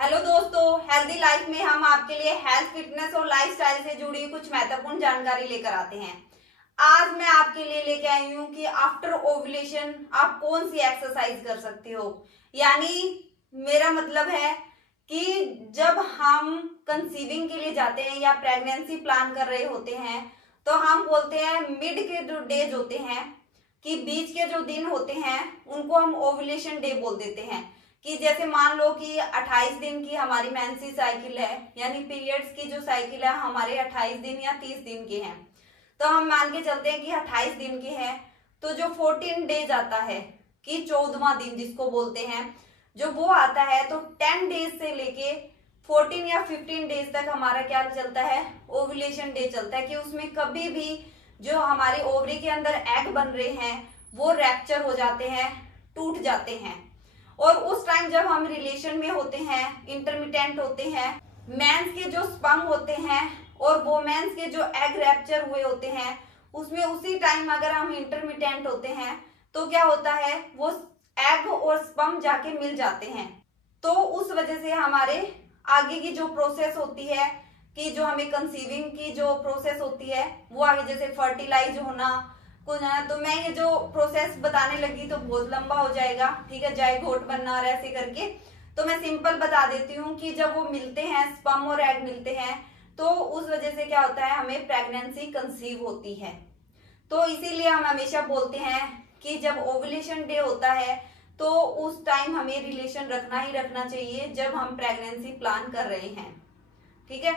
Hello दोस्तों, healthy life में हम आपके लिए हेल्थ, फिटनेस और लाइफस्टाइल से जुड़ी कुछ महत्वपूर्ण जानकारी लेकर आते हैं। आज मैं आपके लिए लेके आई हूँ कि आफ्टर ओव्यूलेशन आप कौन सी एक्सरसाइज कर सकते हो। यानी मेरा मतलब है कि जब हम कंसीविंग के लिए जाते हैं या प्रेगनेंसी प्लान कर रहे होते हैं तो हम बोलते हैं मिड के जो डेज होते हैं कि बीच के जो दिन होते हैं उनको हम ओव्यूलेशन डे बोल देते हैं। कि जैसे मान लो कि 28 दिन की हमारी मेंसी साइकिल है, यानी पीरियड्स की जो साइकिल है हमारे 28 दिन या 30 दिन के हैं, तो हम मान के चलते हैं कि 28 दिन के हैं। तो जो 14 डेज आता है कि 14वां दिन जिसको बोलते हैं, जो वो आता है, तो 10 डेज से लेके 14 या 15 डेज तक हमारा क्या चलता है, ओव्यूलेशन डे चलता है। कि उसमें कभी भी जो हमारी ओवरी के अंदर एग बन रहे हैं वो रैप्चर हो जाते हैं, टूट जाते हैं। और उस टाइम जब हम रिलेशन में होते हैं, इंटरमिटेंट होते हैं, मेंस के जो स्पर्म होते हैं और वोमेन्स के जो एग रैप्चर हुए होते हैं, उसमें उसी टाइम अगर हम इंटरमिटेंट होते हैं तो क्या होता है, वो एग और स्पर्म जाके मिल जाते हैं। तो उस वजह से हमारे आगे की जो प्रोसेस होती है कि जो हमें कंसीविंग की जो प्रोसेस होती है वो आगे जैसे फर्टिलाइज होना कुछ है। तो मैं ये जो प्रोसेस बताने लगी तो बहुत लंबा हो जाएगा, ठीक है, जाइगोट बनना और ऐसे करके। तो मैं सिंपल बता देती हूँ कि जब वो मिलते हैं, स्पर्म और एग मिलते हैं, तो उस वजह से क्या होता है, हमें प्रेगनेंसी कंसीव होती है। तो इसीलिए हम हमेशा बोलते हैं कि जब ओव्यूलेशन डे होता है तो उस टाइम हमें रिलेशन रखना ही रखना चाहिए जब हम प्रेगनेंसी प्लान कर रहे हैं, ठीक है।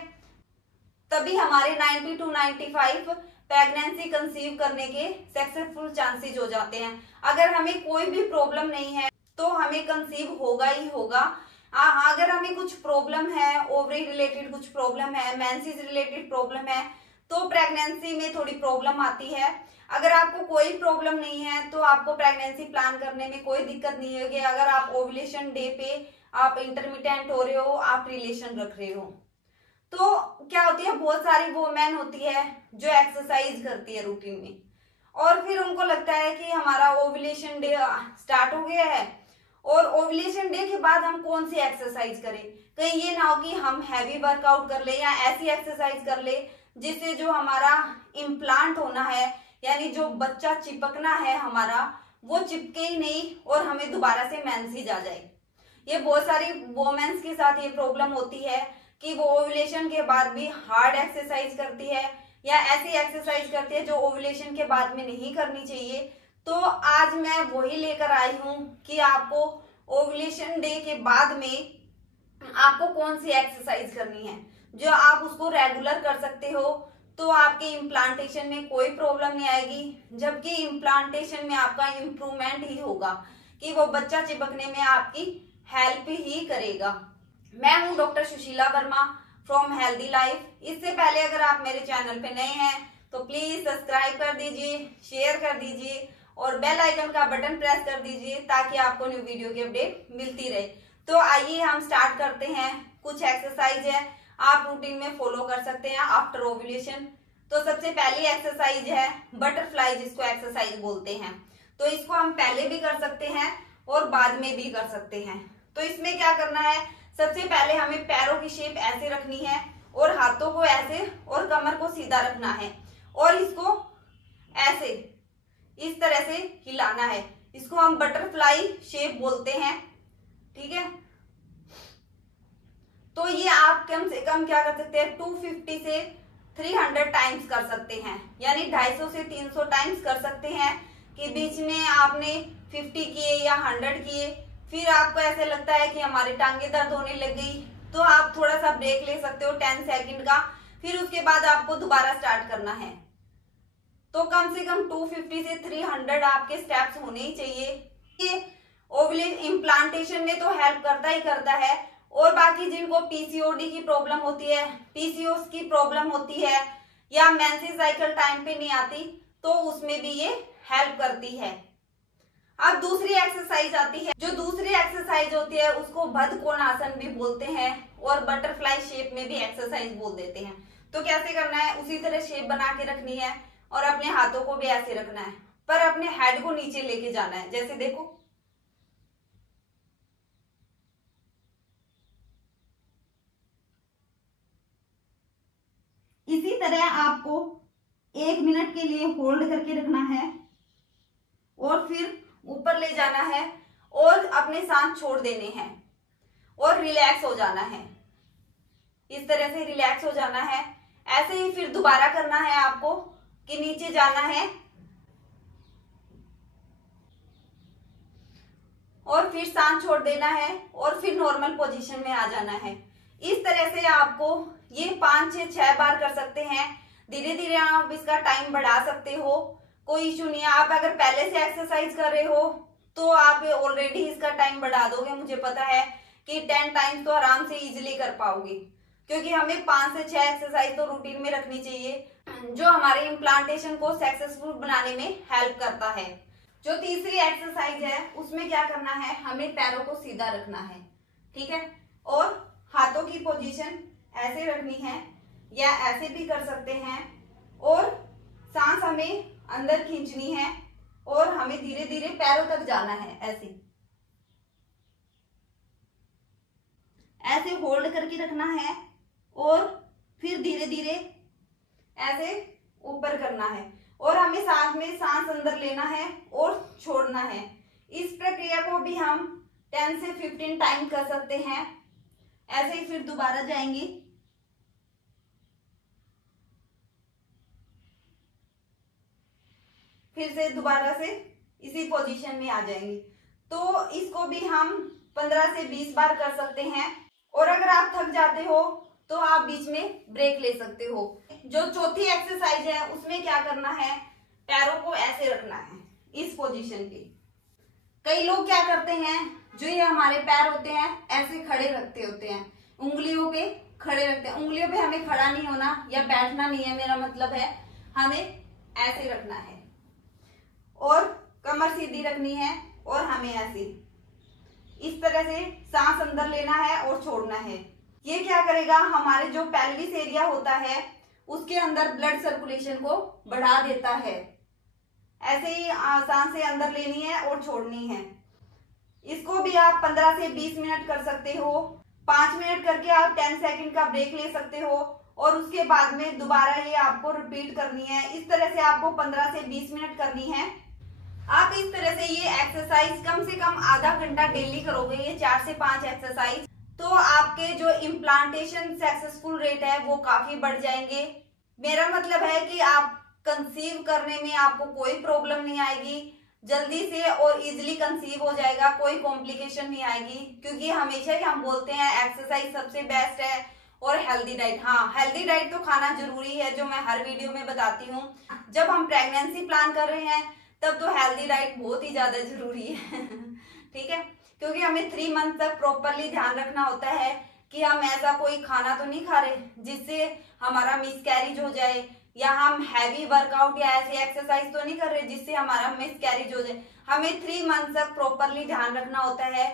तभी हमारे 90 to 95 प्रेगनेंसी कंसीव करने के सक्सेसफुल चांसेस हो जाते हैं। अगर हमें कोई भी प्रॉब्लम नहीं है तो हमें कंसीव होगा ही होगा। अगर हमें कुछ प्रॉब्लम है, ओवरी रिलेटेड कुछ प्रॉब्लम है, मेंसेस रिलेटेड प्रॉब्लम है, तो प्रेगनेंसी में थोड़ी प्रॉब्लम आती है। अगर आपको कोई प्रॉब्लम नहीं है तो आपको प्रेगनेंसी प्लान करने में कोई दिक्कत नहीं होगी। अगर आप ओव्यूलेशन डे पे आप इंटरमिटेंट हो रहे हो, आप रिलेशन रख रहे हो, तो क्या होती है, बहुत सारी वोमेन होती है जो एक्सरसाइज करती है रूटीन में, और फिर उनको लगता है कि हमारा ओव्यूलेशन डे स्टार्ट हो गया है और ओव्यूलेशन डे के बाद हम कौन सी एक्सरसाइज करें। कहीं ये ना हो कि हम हैवी वर्कआउट कर ले या ऐसी एक्सरसाइज कर ले जिससे जो हमारा इम्प्लांट होना है, यानी जो बच्चा चिपकना है हमारा, वो चिपके ही नहीं और हमें दोबारा से मेंसेस आ जाए। ये बहुत सारी वोमेन्स के साथ ये प्रॉब्लम होती है कि वो ओव्यूलेशन के बाद भी हार्ड एक्सरसाइज करती है या ऐसी एक्सरसाइज करती है जो ओव्यूलेशन के बाद में नहीं करनी चाहिए। तो आज मैं वही लेकर आई हूँ कि आपको ओव्यूलेशन डे के बाद में आपको कौन सी एक्सरसाइज करनी है जो आप उसको रेगुलर कर सकते हो, तो आपके इम्प्लांटेशन में कोई प्रॉब्लम नहीं आएगी, जबकि इम्प्लांटेशन में आपका इम्प्रूवमेंट ही होगा कि वो बच्चा चिपकने में आपकी हेल्प ही करेगा। मैं हूं doctor Sushila Verma from healthy life. इससे पहले अगर आप मेरे चैनल पे नए हैं तो प्लीज सब्सक्राइब कर दीजिए, शेयर कर दीजिए और बेल आइकन का बटन प्रेस कर दीजिए ताकि आपको न्यू वीडियो की अपडेट मिलती रहे। तो आइए हम स्टार्ट करते हैं। कुछ एक्सरसाइज है आप रूटीन में फॉलो कर सकते हैं आफ्टर ओव्यूलेशन। तो सबसे पहली एक्सरसाइज है बटरफ्लाई, जिसको एक्सरसाइज बोलते हैं। तो इसको हम पहले भी कर सकते हैं और बाद में भी कर सकते हैं। तो इसमें क्या करना है, सबसे पहले हमें पैरों की शेप ऐसे रखनी है और हाथों को ऐसे और कमर को सीधा रखना है और इसको ऐसे इस तरह से हिलाना है। इसको हम बटरफ्लाई शेप बोलते हैं, ठीक है। तो ये आप कम से कम क्या कर सकते हैं, 250 से 300 टाइम्स कर सकते हैं, यानी 250 से 300 टाइम्स कर सकते हैं। कि बीच में आपने 50 किए या 100 किए, फिर आपको ऐसे लगता है कि हमारी टांगे दर्द होने लग गई, तो आप थोड़ा सा ब्रेक ले सकते हो 10 सेकंड का, फिर उसके बाद आपको दोबारा स्टार्ट करना है। तो कम से कम 250 से 300 आपके स्टेप्स होने ही चाहिए। ये ओव्यूलेशन इम्प्लांटेशन में तो हेल्प करता ही करता है, और बाकी जिनको पीसीओडी की प्रॉब्लम होती है, पीसीओएस की प्रॉब्लम होती है या मेंसेस साइकिल टाइम पे नहीं आती, तो उसमें भी ये हेल्प करती है। अब दूसरी एक्सरसाइज आती है। जो दूसरी एक्सरसाइज होती है उसको बद्धकोणासन भी बोलते हैं और बटरफ्लाई शेप में भी एक्सरसाइज बोल देते हैं। तो कैसे करना है, उसी तरह शेप बना के रखनी है और अपने हाथों को भी ऐसे रखना है, पर अपने हेड को नीचे लेके जाना है। जैसे देखो, तरह आपको 1 मिनट के लिए होल्ड करके रखना है और फिर ऊपर ले जाना है और अपने सांस छोड़ देने हैं और रिलैक्स हो जाना है। इस तरह से रिलैक्स हो जाना है। ऐसे ही फिर दोबारा करना है आपको कि नीचे जाना है और फिर सांस छोड़ देना है और फिर नॉर्मल पोजीशन में आ जाना है। इस तरह से आपको ये 5 से 6 बार कर सकते हैं। धीरे धीरे आप इसका टाइम बढ़ा सकते हो, कोई इशू नहीं है। आप अगर पहले से एक्सरसाइज कर रहे हो तो आप ऑलरेडी इसका टाइम बढ़ा दोगे। मुझे पता है कि 10 टाइम्स तो आराम से इजीली कर पाओगे, क्योंकि हमें 5 से 6 एक्सरसाइज तो रूटीन में रखनी चाहिए जो हमारे इम्प्लांटेशन को सक्सेसफुल बनाने में हेल्प करता है। जो तीसरी एक्सरसाइज है उसमें क्या करना है, हमें पैरों को सीधा रखना है, ठीक है, और हाथों की पोजीशन ऐसे रखनी है या ऐसे भी कर सकते हैं और सांस हमें अंदर खींचनी है और हमें धीरे धीरे पैरों तक जाना है। ऐसे होल्ड करके रखना है और फिर धीरे धीरे ऐसे ऊपर करना है और हमें साथ में सांस अंदर लेना है और छोड़ना है। इस प्रक्रिया को भी हम 10 से 15 टाइम कर सकते हैं। ऐसे ही फिर दोबारा जाएंगे, फिर से दोबारा से इसी पोजीशन में आ जाएंगे। तो इसको भी हम 15 से 20 बार कर सकते हैं। और अगर आप थक जाते हो तो आप बीच में ब्रेक ले सकते हो। जो चौथी एक्सरसाइज है उसमें क्या करना है, पैरों को ऐसे रखना है इस पोजीशन पे। कई लोग क्या करते हैं, जो ये हमारे पैर होते हैं ऐसे खड़े रखते होते हैं, उंगलियों पे खड़े रखते हैं। उंगलियों पे हमें खड़ा नहीं होना या बैठना नहीं है, मेरा मतलब है हमें ऐसे रखना है और कमर सीधी रखनी है और हमें ऐसे इस तरह से सांस अंदर लेना है और छोड़ना है। ये क्या करेगा, हमारे जो पेल्विस एरिया होता है उसके अंदर ब्लड सर्कुलेशन को बढ़ा देता है। ऐसे ही सांसें अंदर लेनी है और छोड़नी है। इसको भी आप 15 से 20 मिनट कर सकते हो। 5 मिनट करके आप 10 सेकंड का ब्रेक ले सकते हो और उसके बाद में दोबारा ये आपको रिपीट करनी है। इस तरह से आपको 15 से 20 मिनट करनी है। आप इस तरह से ये एक्सरसाइज कम से कम आधा घंटा डेली करोगे, ये 4 से 5 एक्सरसाइज, तो आपके जो इम्प्लांटेशन सक्सेसफुल रेट है वो काफी बढ़ जाएंगे। मेरा मतलब है कि आप कंसीव करने में आपको कोई प्रॉब्लम नहीं आएगी, जल्दी से और इजीली कंसीव हो जाएगा, कोई कॉम्प्लिकेशन नहीं आएगी। क्योंकि हमेशा ही हम बोलते हैं एक्सरसाइज सबसे बेस्ट है और हेल्दी डाइट। हाँ, हेल्दी डाइट तो खाना जरूरी है, जो मैं हर वीडियो में बताती हूँ। जब हम प्रेगनेंसी प्लान कर रहे हैं तब तो हेल्दी डाइट बहुत ही ज्यादा जरूरी है ठीक है, क्योंकि हमें 3 मंथ तक प्रॉपरली ध्यान रखना होता है कि हम ऐसा कोई खाना तो नहीं खा रहे जिससे हमारा मिसकैरेज हो जाए, या हम हैवी वर्कआउट या ऐसी एक्सरसाइज तो नहीं कर रहे जिससे हमारा मिसकैरेज हो जाए। हमें 3 मंथ तक प्रॉपरली ध्यान रखना होता है।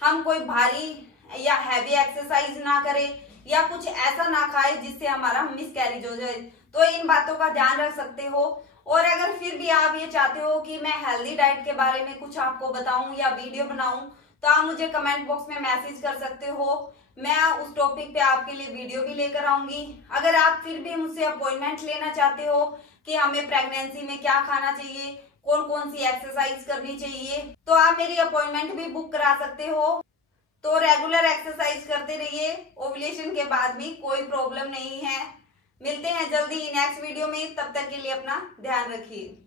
हम कोई भारी या हैवी एक्सरसाइज ना करें या कुछ ऐसा ना खाए जिससे हमारा मिसकैरेज हो जाए। तो इन बातों का ध्यान रख सकते हो। और अगर फिर भी आप ये चाहते हो कि मैं हेल्दी डाइट के बारे में कुछ आपको बताऊं या वीडियो बनाऊं, तो आप मुझे कमेंट बॉक्स में मैसेज कर सकते हो। मैं उस टॉपिक पे आपके लिए वीडियो भी लेकर आऊंगी। अगर आप फिर भी मुझसे अपॉइंटमेंट लेना चाहते हो कि हमें प्रेगनेंसी में क्या खाना चाहिए, कौन कौन सी एक्सरसाइज करनी चाहिए, तो आप मेरी अपॉइंटमेंट भी बुक करा सकते हो। तो रेगुलर एक्सरसाइज करते रहिए, ओव्यूलेशन के बाद भी कोई प्रॉब्लम नहीं है। मिलते हैं जल्दी नेक्स्ट वीडियो में, तब तक के लिए अपना ध्यान रखिए।